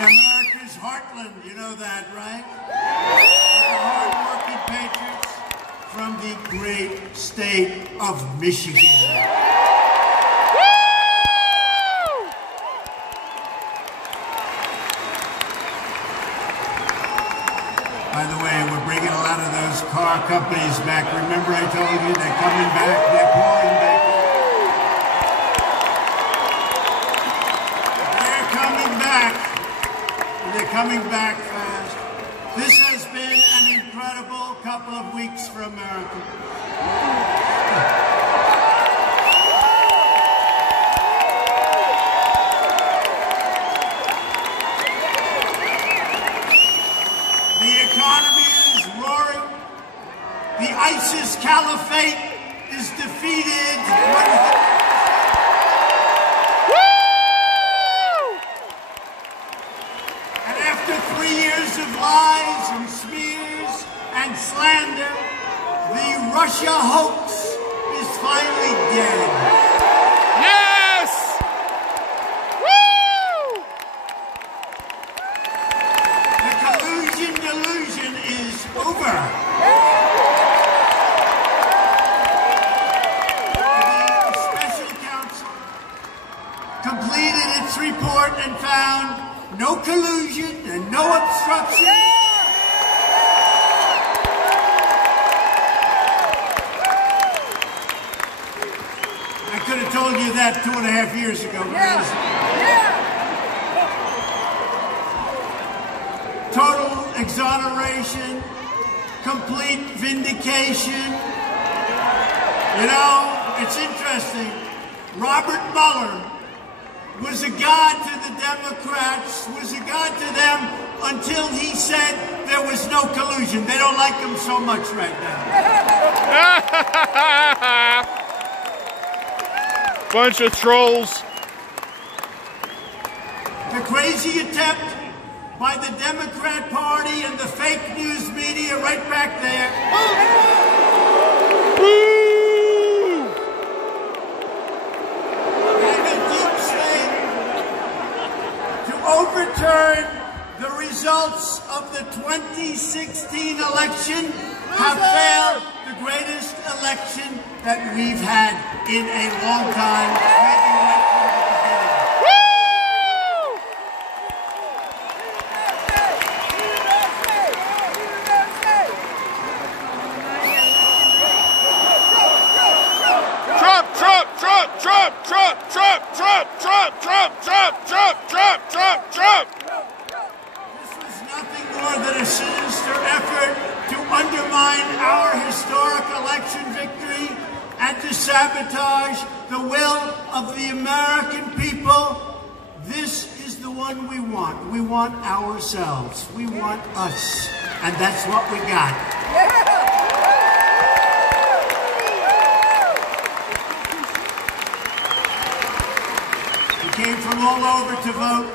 in America's heartland. You know that, right? The hard-working patriots from the great state of Michigan. By the way, we're bringing a lot of those car companies back. Remember I told you they're coming back, they're pouring back. They're coming back. They're coming back fast. This has been an incredible couple of weeks for America. The ISIS caliphate is defeated. And after 3 years of lies and smears and slander, the Russia hoax is finally dead. Yes! Woo! The collusion delusion is over. Completed its report and found no collusion and no obstruction. I could have told you that 2.5 years ago. Total exoneration, complete vindication. You know, it's interesting. Robert Mueller was a god to the Democrats, was a god to them until he said there was no collusion. They don't like him so much right now. Bunch of trolls. The crazy attempt by the Democrat Party and the fake news media right back there. Overturn the results of the 2016 election have failed the greatest election that we've had in a long time, maybe right from the beginning. Trump, Trump, Trump, Trump, Trump, Trump, Trump, Trump, Trump, Trump, Trump, Trump, Trump, Trump. This was nothing more than a sinister effort to undermine our historic election victory and to sabotage the will of the American people. This is the one we want. We want ourselves. We want us. And that's what we got. Came from all over to vote.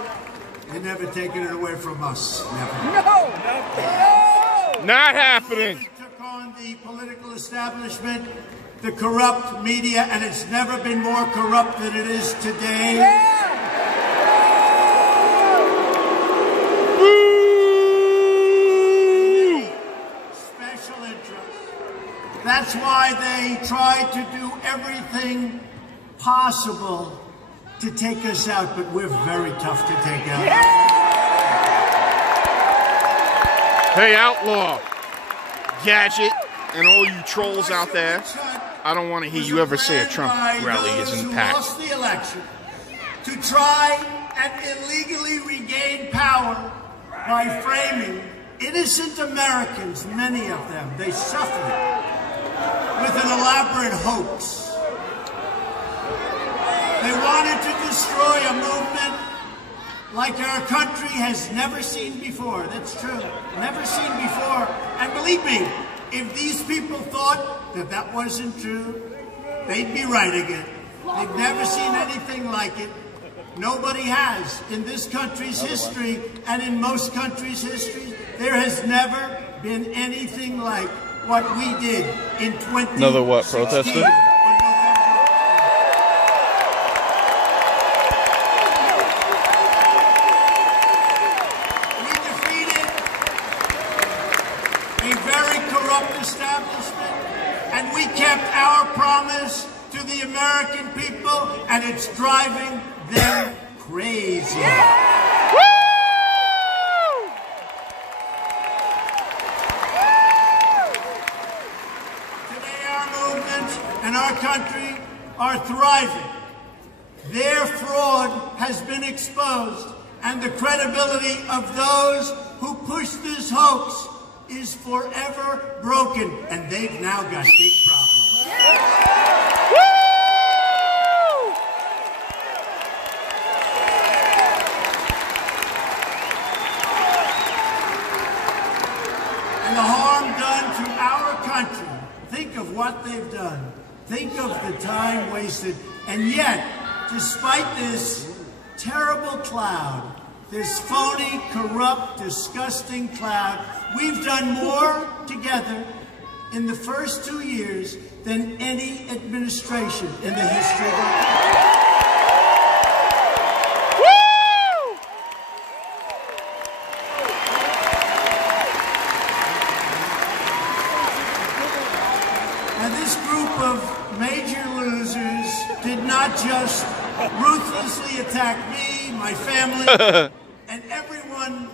They're never taking it away from us. Never. No! Not happening. We took on the political establishment, the corrupt media, and it's never been more corrupt than it is today. Special interests. That's why they tried to do everything possible to take us out, but we're very tough to take out. Hey, Outlaw, Gadget, and all you trolls out there, I don't want to hear you ever say a Trump rally isn't packed. Lost the election to try and illegally regain power by framing innocent Americans, many of them, they suffered with an elaborate hoax. They wanted to destroy a movement like our country has never seen before. That's true. Never seen before. And believe me, if these people thought that that wasn't true, they'd be right again. They've never seen anything like it. Nobody has. In this country's history, and in most countries' history, there has never been anything like what we did in 2016. Another what, protester? corrupt establishment, and we kept our promise to the American people, and it's driving them crazy. Today our movement and our country are thriving. Their fraud has been exposed, and the credibility of those who push this hoax is forever broken, and they've now got big problems. And the harm done to our country, think of what they've done. Think of the time wasted. And yet, despite this terrible cloud, this phony, corrupt, disgusting cloud, we've done more together in the first 2 years than any administration in the history of our country. And this group of major losers did not just ruthlessly attack me, my family, and everyone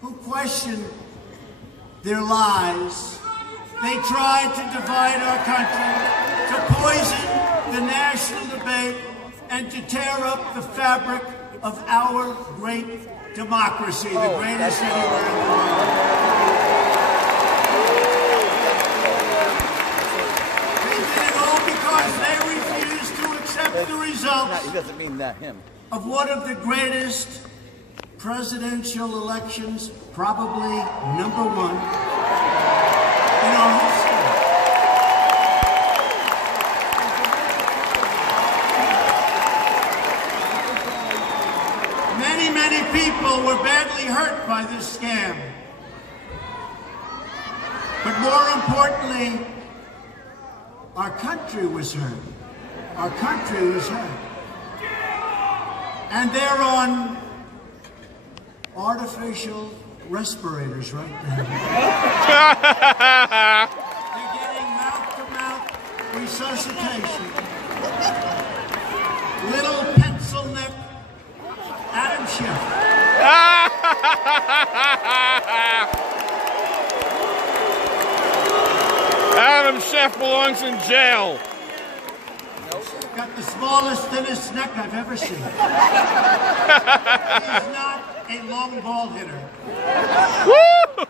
who questioned their lies. They tried to divide our country, to poison the national debate, and to tear up the fabric of our great democracy, the greatest anywhere in the world. They did it all because they refused to accept the results of one of the greatest presidential elections, probably #1 in our history. Many, many people were badly hurt by this scam. But more importantly, our country was hurt. Our country was hurt. And they're on artificial respirators right now. They're getting mouth-to-mouth resuscitation. Little pencil neck Adam Schiff. Adam Schiff belongs in jail. Got the smallest, thinnest neck I've ever seen. He's not a long ball hitter.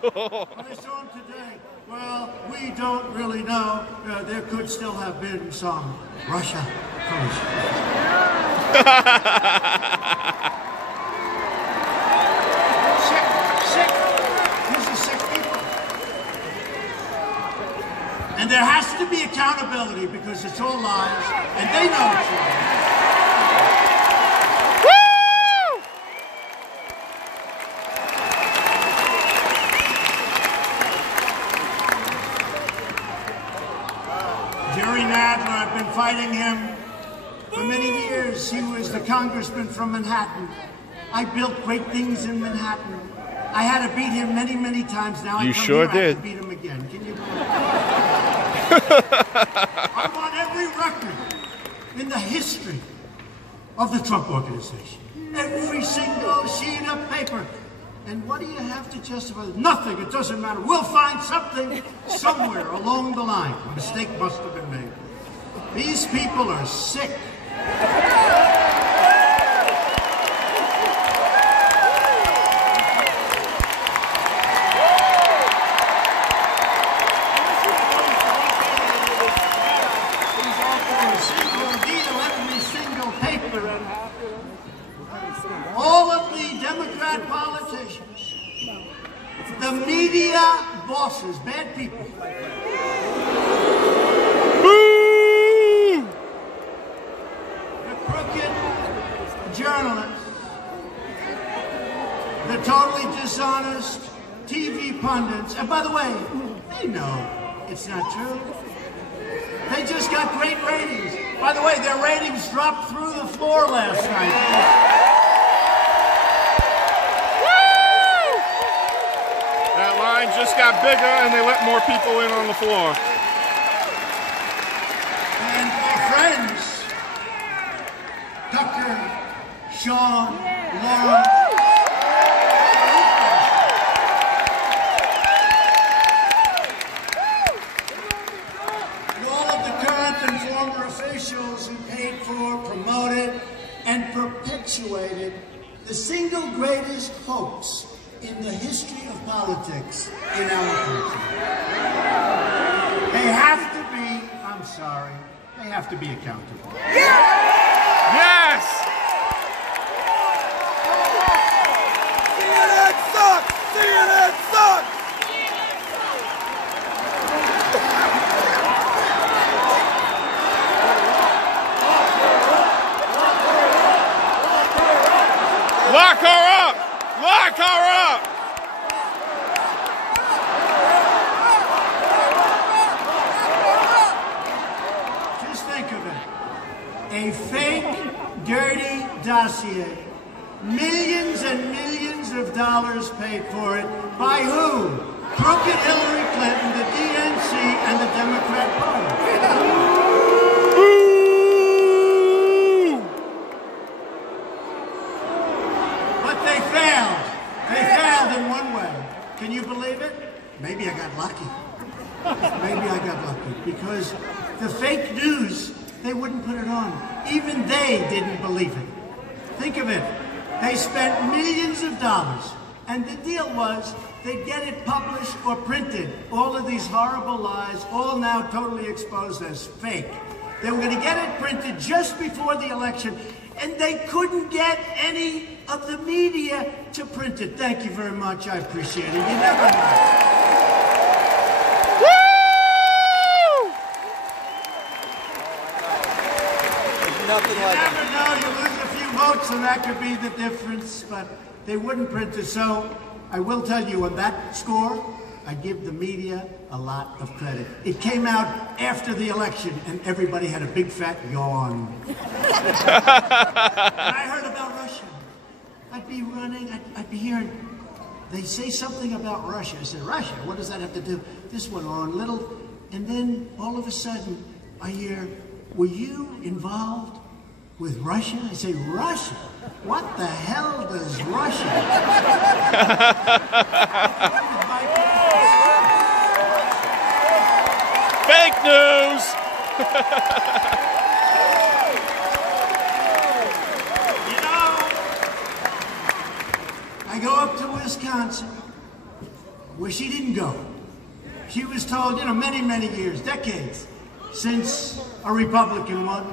When I saw him today, well, we don't really know. There could still have been some Russia collusion. Sick. These are sick people. And there has to be accountability because it's all lies, and they know it's lies. Jerry Nadler, I've been fighting him for many years. He was the congressman from Manhattan. I built great things in Manhattan. I had to beat him many, many times. Now you I come sure here, did. I have to beat him again. Can you believe it? I'm on every record in the history of the Trump Organization. Every single sheet of paper. And what do you have to justify? Nothing. It doesn't matter. We'll find something somewhere along the line. A mistake must have been made. These people are sick. All of the Democrat politicians, the media bosses, bad people, the crooked journalists, the totally dishonest TV pundits, and by the way, they know it's not true. They just got great ratings. By the way, their ratings dropped through the floor last night. That line line just got bigger and they let more people in on the floor. And our friends, Tucker, Sean, Laura, and all of the current and former officials who paid for, promoted, and perpetuated the single greatest hoax in the history of politics in our country. They have to be, I'm sorry, they have to be accountable. Yes! CNN sucks! CNN sucks! Lock her up! Lock her up! Just think of it. A fake, dirty dossier. Millions and millions of dollars paid for it. By who? Crooked Hillary Clinton, the DNC, and the Democrat Party. But they failed. They failed in one way. Can you believe it? Maybe I got lucky. Maybe I got lucky. Because the fake news, they wouldn't put it on. Even they didn't believe it. Think of it. They spent millions of dollars. And the deal was they'd get it published or printed. All of these horrible lies, all now totally exposed as fake. They were going to get it printed just before the election. And they couldn't get any of the media to print it. Thank you very much. I appreciate it. You never know. Nothing like it. You never know. You lose a few votes and that could be the difference. But they wouldn't print it. So I will tell you on that score, I give the media a lot of credit. It came out after the election and everybody had a big fat yawn. When I heard about Russia, I'd be running, I'd be hearing, they say something about Russia. I said, Russia, what does that have to do? This went on little, and then all of a sudden I hear, were you involved with Russia? I say, Russia? What the hell does Russia? Fake news! You know, I go up to Wisconsin, where she didn't go. She was told, many, many years, decades, since a Republican won.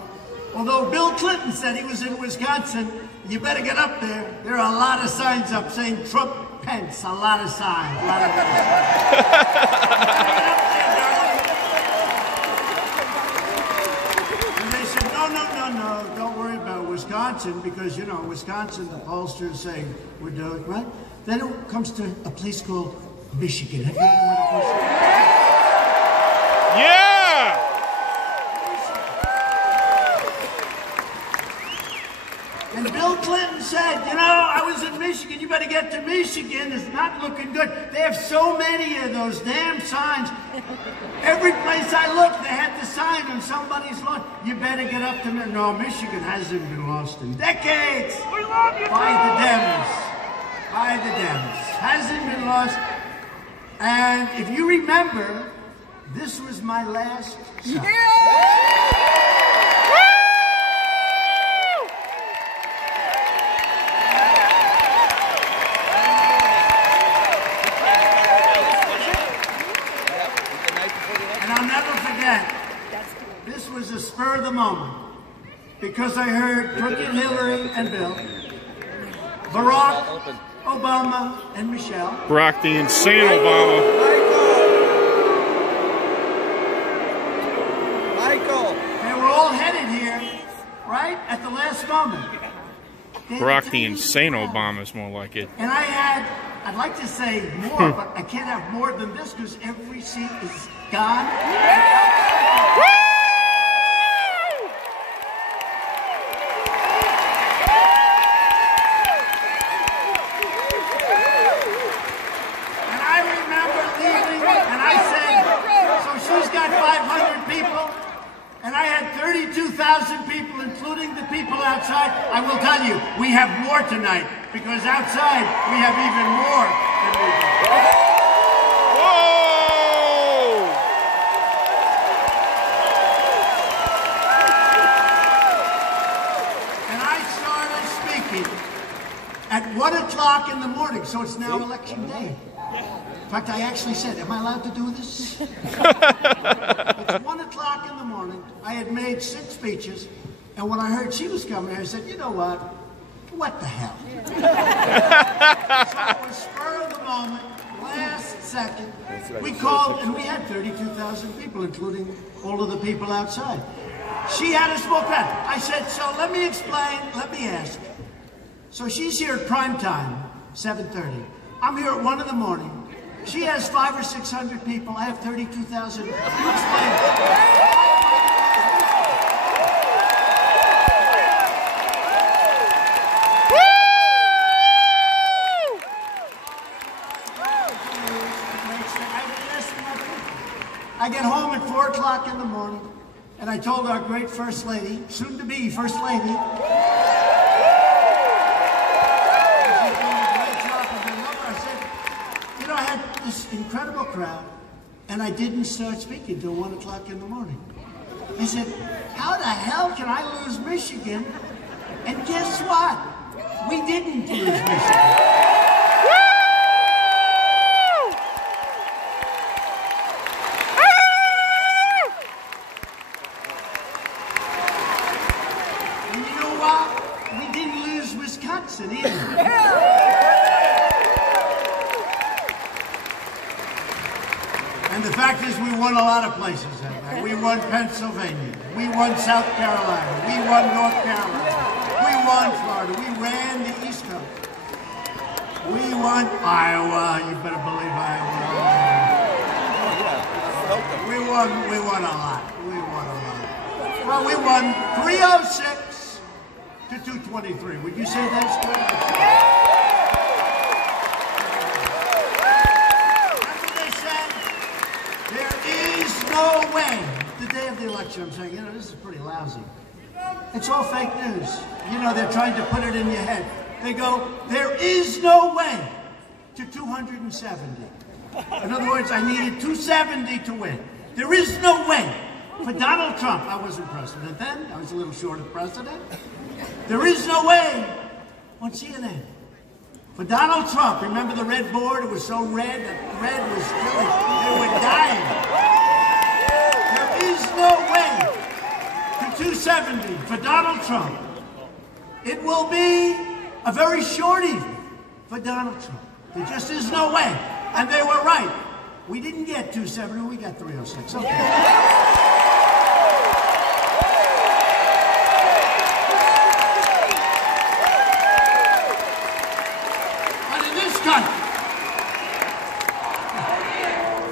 Although Bill Clinton said he was in Wisconsin, you better get up there. There are a lot of signs up saying Trump, Pence, a lot of signs. A lot of and they said, no, don't worry about Wisconsin, because, Wisconsin, the pollsters say we're doing, right? Then it comes to a place called Michigan. Have you ever heard of Michigan? Yeah! And Bill Clinton said, I was in Michigan. You better get to Michigan. It's not looking good. They have so many of those damn signs. Every place I looked, they had the sign on somebody's lawn. You better get up to me. No, Michigan hasn't been lost in decades. We love you, by the Dems. By the Dems. Hasn't been lost. And if you remember, this was my last shot. This was a spur of the moment, because I heard Crooked Hillary and Bill, Barack Obama and Michelle. Barack the insane Obama. Michael! They were all headed here, right, at the last moment. Barack the insane Obama is more like it. And I'd like to say more, but I can't have more than this because every seat is gone. And I remember people outside. I will tell you, we have more tonight because outside we have even more than we do. Whoa! And I started speaking at 1 o'clock in the morning, so it's now election day. In fact, I actually said, am I allowed to do this? It's 1 o'clock in the morning. I had made 6 speeches, and when I heard she was coming here, I said, you know what? What the hell? So it was spur of the moment, last second. We called, and we had 32,000 people, including all of the people outside. She had a small crowd. I said, so let me explain, let me ask. So she's here at prime time, 7:30. I'm here at 1 in the morning. She has 500 or 600 people. I have 32,000. You explain. I get home at 4 o'clock in the morning, and I told our great First Lady, soon to be First Lady, I had this incredible crowd, and I didn't start speaking till 1 o'clock in the morning. I said, how the hell can I lose Michigan? And guess what? We didn't lose Michigan. And you know what? We didn't lose Wisconsin either. And the fact is, we won a lot of places that night. We won Pennsylvania. We won South Carolina. We won North Carolina. We won Florida. We ran the East Coast. We won Iowa. You better believe Iowa. We won a lot. We won a lot. Well, we won 306 to 223. Would you say that's good? No way. The day of the election, I'm saying, this is pretty lousy. It's all fake news. They're trying to put it in your head. They go, there is no way to 270. In other words, I needed 270 to win. There is no way. For Donald Trump, I wasn't president then. I was a little short of president. There is no way on CNN. For Donald Trump, remember the red board? It was so red that red was killing. They were dying. There is no way to 270 for Donald Trump. It will be a very short evening for Donald Trump. There just is no way. And they were right. We didn't get 270, we got 306. Okay. But in this country,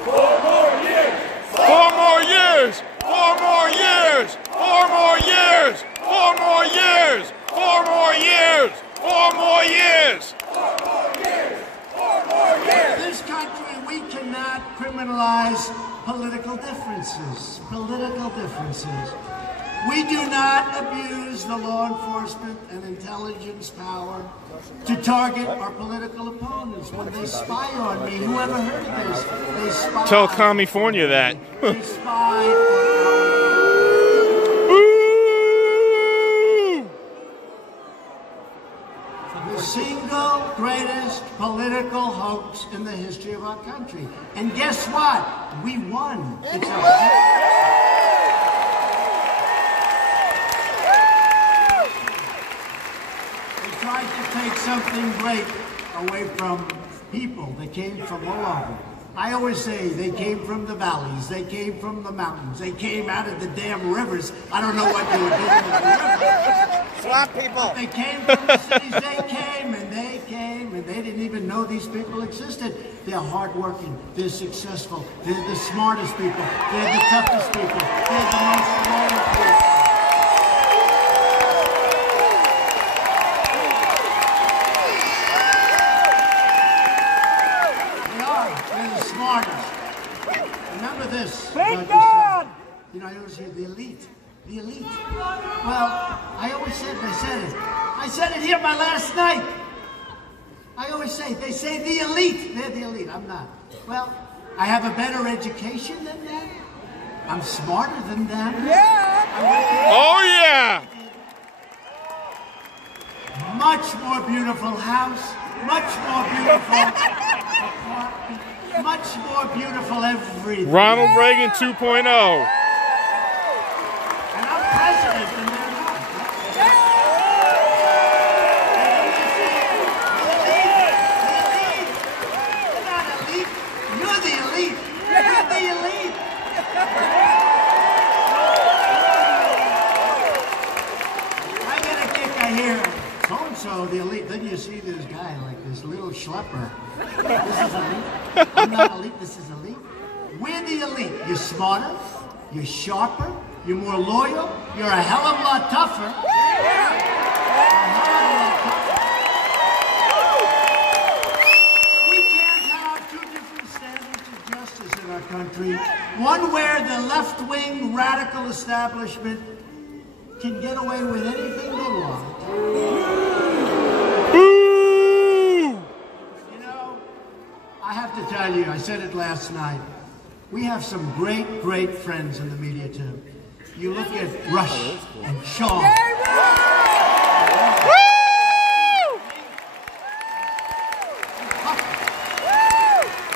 4 more years! 4 more years! 4 more years! 4 more years! 4 more years! 4 more years! 4 more years! 4 more years! 4 more years! In this country, we cannot criminalize political differences. Political differences. We do not abuse the law enforcement and intelligence power to target our political opponents when they spy on me. Whoever heard of this? They spy. Tell California that. They spy on the single greatest political hoax in the history of our country. And guess what? We won. It's tried to take something great away from people that came from all over. I always say they came from the valleys, they came from the mountains, they came out of the damn rivers. I don't know what they were doing with the rivers. Swamp people. But they came from the cities, they came, and they didn't even know these people existed. They're hardworking, they're successful, they're the smartest people, they're the toughest people, they're the most loyal people. Remember this. Thank God! I always hear the elite. The elite. Well, I always said, I said it here my last night. I always say, they say the elite. They're the elite. I'm not. Well, I have a better education than them. I'm smarter than them. Yeah. Oh, yeah. Much more beautiful house. Much more beautiful apartment. Much more beautiful everything. Ronald Reagan 2.0. And I'm president and they're not. You're not elite. You're the elite. You're the elite. I get a kick, I hear so-and-so, the elite. Then you see this guy, like this little schlepper. This is elite. I'm not elite, this is elite. We're the elite. You're smarter, you're sharper, you're more loyal, you're a hell of a lot tougher. A hell of a lot tougher. So we can't have two different standards of justice in our country. One where the left-wing radical establishment can get away with anything they want. You know, I have to tell you, I said it last night, we have some great, great friends in the media too. You look at Rush and Sean.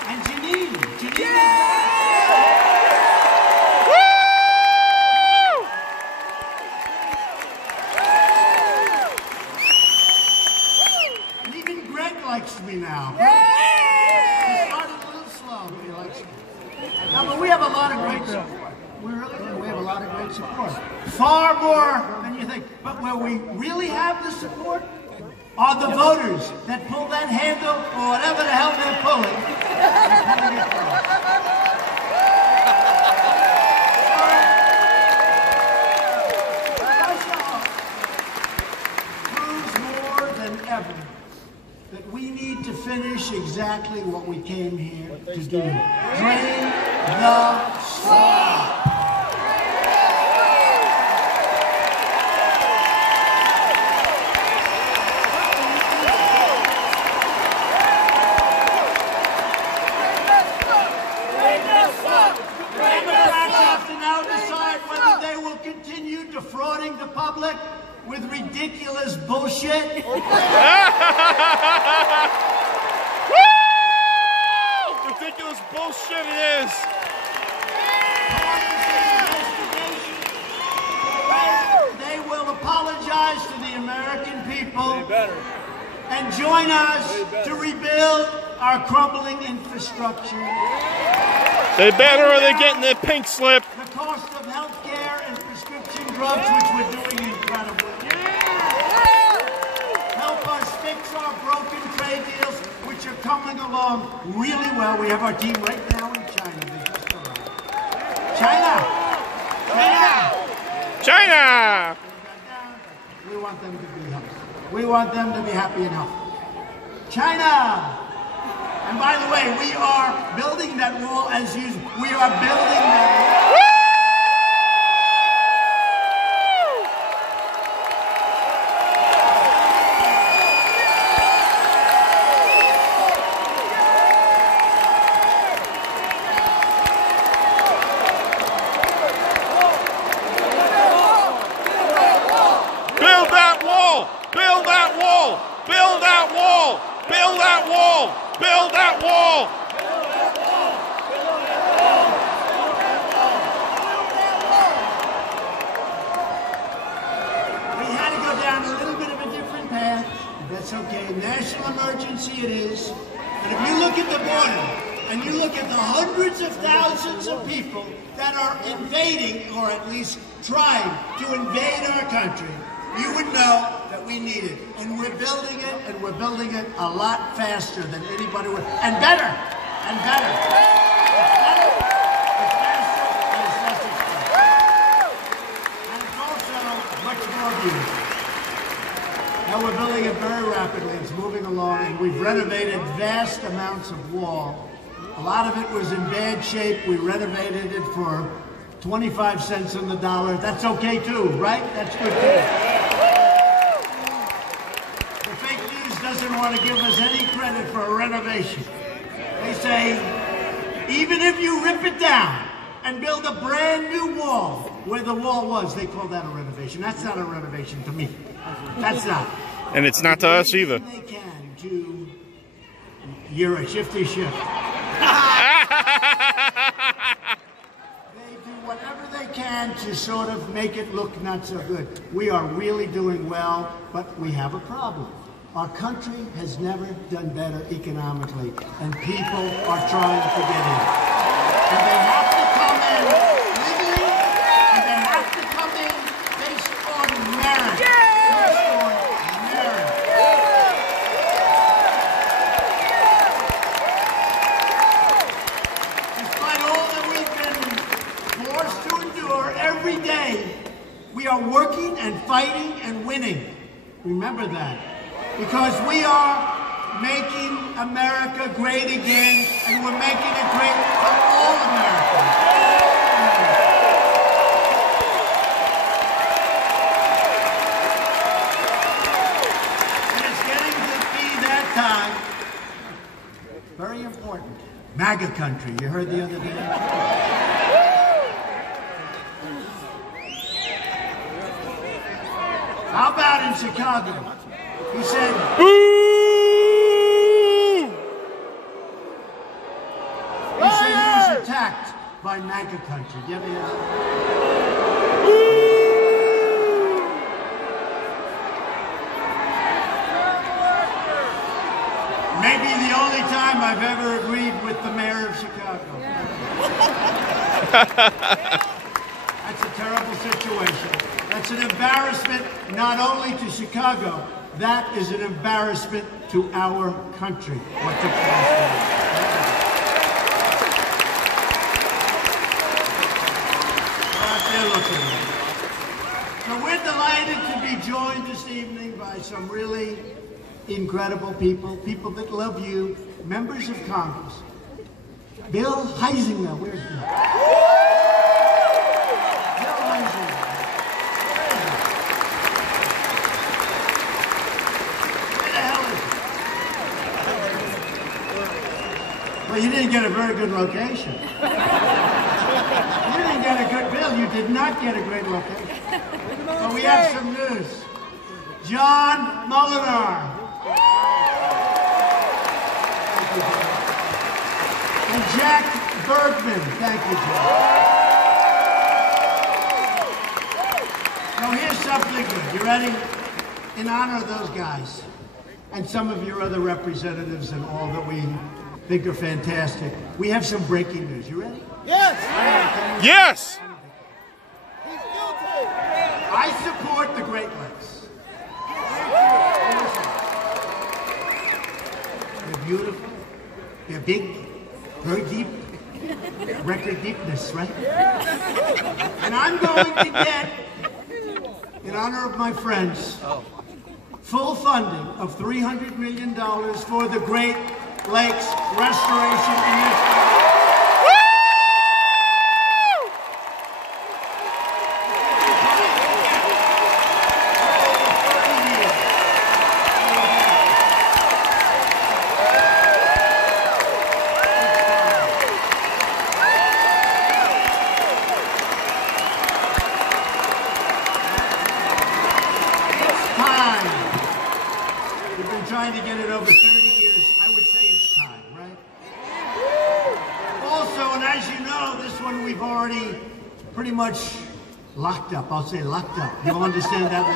And Janine. And even Greg likes me now. He started a little slow, but he likes me. No, but we have a lot of great support. We really do. We have a lot of great support. Far more than you think. But where we really have the support are the voters that pull that handle or whatever the hell they're pulling. They're pulling it through. Proves more than ever that we need to finish exactly what we came here to do. Drain the swamp. Democrats have to now decide whether they will continue defrauding the public with ridiculous bullshit. Ridiculous bullshit it is. They will apologize to the American people and join us to rebuild our crumbling infrastructure. They better or they're getting their pink slip. The cost of health care and prescription drugs, which we're doing incredibly. Help us fix our broken trade deals, which are coming along really well. We have our team right now in China. They just arrived. China! We want them to be happy. We want them to be happy enough. China! And by the way, we are building that wall as usual. We are building that wall. Build that wall! Build that wall! Build that wall! Build that wall! Build that wall! We had to go down a little bit of a different path. That's okay. National emergency it is. And if you look at the border, and you look at the hundreds of thousands of people that are invading, or at least trying to invade our country, you would know that we need it. And we're building it, and we're building it a lot faster than anybody would. And better! And better! It's better, it's faster, and it's less expensive. And it's also much more beautiful. Now we're building it very rapidly. It's moving along, and we've renovated vast amounts of wall. A lot of it was in bad shape. We renovated it for 25 cents on the dollar. That's okay too, right? That's good too. The fake news doesn't want to give us any credit for a renovation. They say, even if you rip it down and build a brand new wall where the wall was, they call that a renovation. That's not a renovation to me. That's not. And it's not to us either. They can to, you're a shifty shift. They do whatever they can to sort of make it look not so good. We are really doing well, but we have a problem. Our country has never done better economically, and people are trying to get in. And they have to come in legally, and they have to come in based on merit. Based on merit. Despite all that we've been forced to endure every day, we are working and fighting and winning. Remember that. Because we are making America great again, and we're making it great for all Americans. And it's getting to be that time. Very important. MAGA country, you heard the other day? How about in Chicago? He said, Boo! He said he was attacked by MAGA country. You ever hear that? Maybe the only time I've ever agreed with the mayor of Chicago. That's a terrible situation. That's an embarrassment not only to Chicago, that is an embarrassment to our country. What took place there. So we're delighted to be joined this evening by some really incredible people, people that love you, members of Congress. Bill Heisinger, where's Bill? Bill Heisinger. Well, you didn't get a very good location. You didn't get a good bill. You did not get a great location. But we have some news. John Molinar. And Jack Bergman. Thank you, Jack. Now here's something good. You ready? In honor of those guys and some of your other representatives and all that we think are fantastic, we have some breaking news. You ready? Yes! Yes! He's guilty! I support the Great Lakes. They're beautiful. They're big. Very deep. Record deepness, right? And I'm going to get, in honor of my friends, full funding of $300 million for the Great Lakes Restoration Initiative. We've been trying to get it over 30 years. I would say it's time, right? Also, and as you know, this one we've already pretty much locked up. I'll say locked up. You'll understand that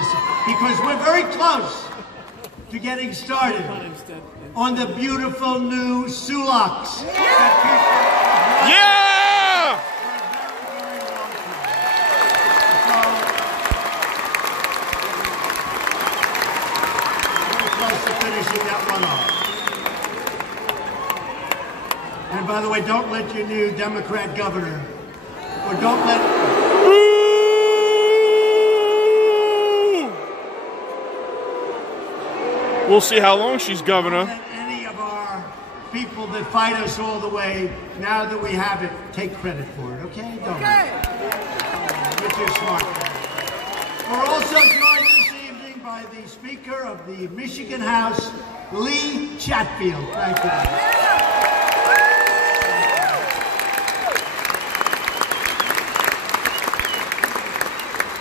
because we're very close to getting started on the beautiful new Sulaks. Yeah! Finishing that one off. And by the way, don't let your new Democrat governor, or don't let... We'll see how long she's governor. Don't let any of our people that fight us all the way, now that we have it, take credit for it, okay? Don't. Get your smart. We're also joined this evening by the Speaker of the Michigan House, Lee Chatfield. Thank you.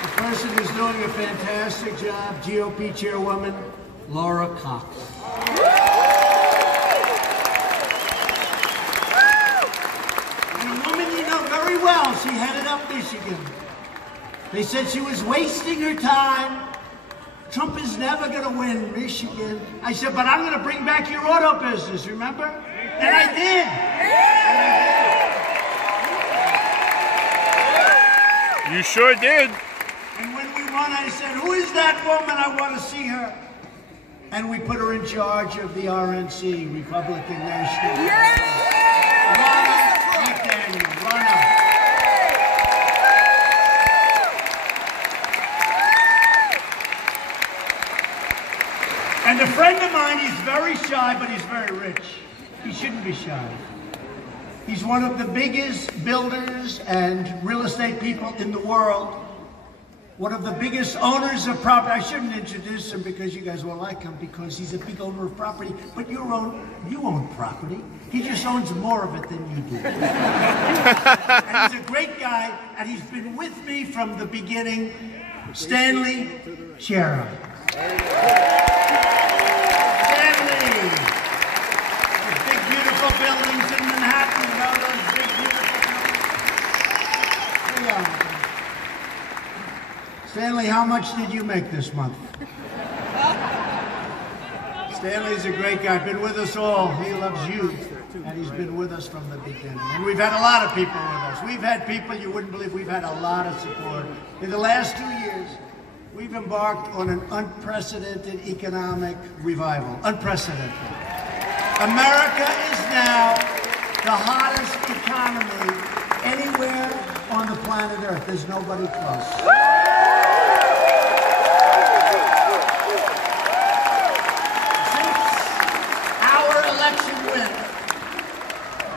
The person who's doing a fantastic job, GOP Chairwoman, Laura Cox. And a woman you know very well, she headed up Michigan. They said she was wasting her time. Trump is never going to win Michigan. I said, but I'm going to bring back your auto business, remember? And I did. You sure did. And when we won, I said, who is that woman? I want to see her. And we put her in charge of the RNC, Republican National. Ronald. And a friend of mine, he's very shy, but he's very rich. He shouldn't be shy. He's one of the biggest builders and real estate people in the world. One of the biggest owners of property. I shouldn't introduce him because you guys won't like him because he's a big owner of property. But you own property. He just owns more of it than you do. And he's a great guy, and he's been with me from the beginning. Stanley Shera. Stanley! The big, beautiful buildings in Manhattan. You know, those big, beautiful buildings. Stanley, how much did you make this month? Stanley's a great guy, been with us all. He loves you, and he's been with us from the beginning. And we've had a lot of people with us. We've had people you wouldn't believe. We've had a lot of support. In the last 2 years, we've embarked on an unprecedented economic revival. Unprecedented. America is now the hottest economy anywhere on the planet Earth. There's nobody close.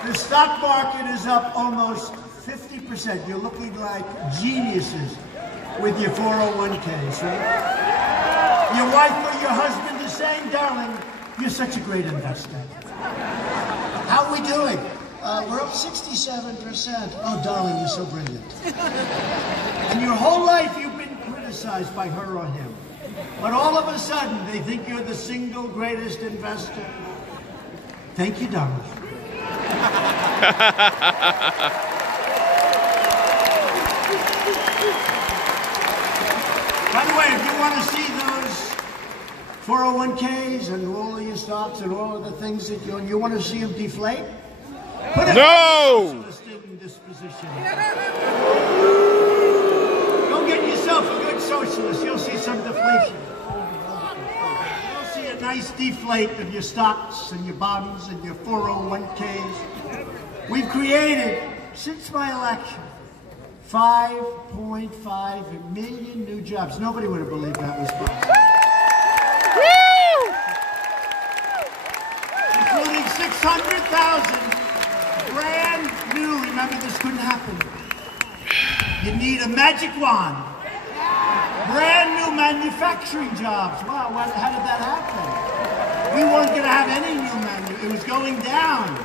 The stock market is up almost 50%. You're looking like geniuses with your 401ks, right? Your wife or your husband is saying, darling, you're such a great investor. How are we doing? We're up 67%. Oh, darling, you're so brilliant. And your whole life you've been criticized by her or him. But all of a sudden, they think you're the single greatest investor. Thank you, Donald. By the way, if you want to see those 401ks and all of your stocks and all of the things that you want to see them deflate, put a socialist in this position. Go get yourself a good socialist. You'll see some deflation. You'll see a nice deflate of your stocks and your bonds and your 401ks. We've created, since my election, 5.5 million new jobs. Nobody would have believed that was possible. Including 600,000 brand new. Remember, this couldn't happen. You need a magic wand. Brand new manufacturing jobs. Wow, how did that happen? We weren't going to have any new manufacturing. It was going down.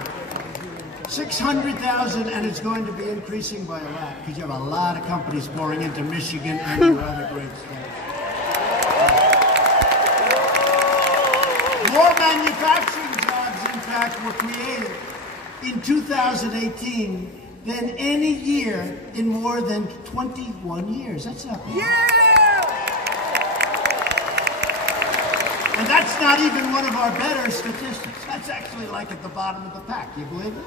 600,000, and it's going to be increasing by a lot because you have a lot of companies pouring into Michigan and your other great states. More manufacturing jobs, in fact, were created in 2018 than any year in more than 21 years. That's not bad. Yeah! And that's not even one of our better statistics. That's actually like at the bottom of the pack. You believe it?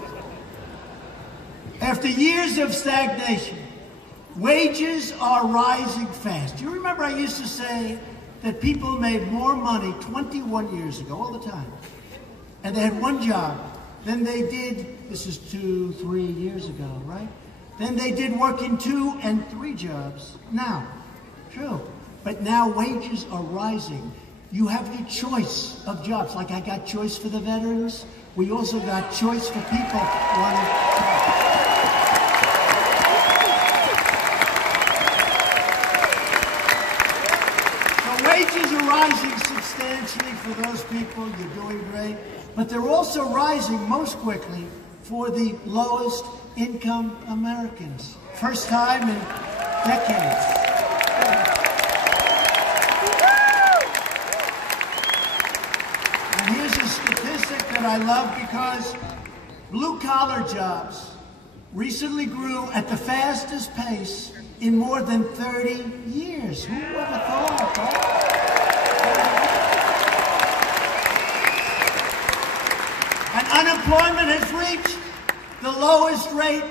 After years of stagnation, wages are rising fast. Do you remember I used to say that people made more money 21 years ago, all the time, and they had one job, than they did, this is 2-3 years ago, right? Then they did work in 2 and 3 jobs now. True. But now wages are rising. You have the choice of jobs. Like I got choice for the veterans. We also got choice for people wanting wages are rising substantially for those people. You're doing great. But they're also rising most quickly for the lowest income Americans. First time in decades. And here's a statistic that I love because blue-collar jobs recently grew at the fastest pace in more than 30 years. Who would have thought, right? And unemployment has reached the lowest rate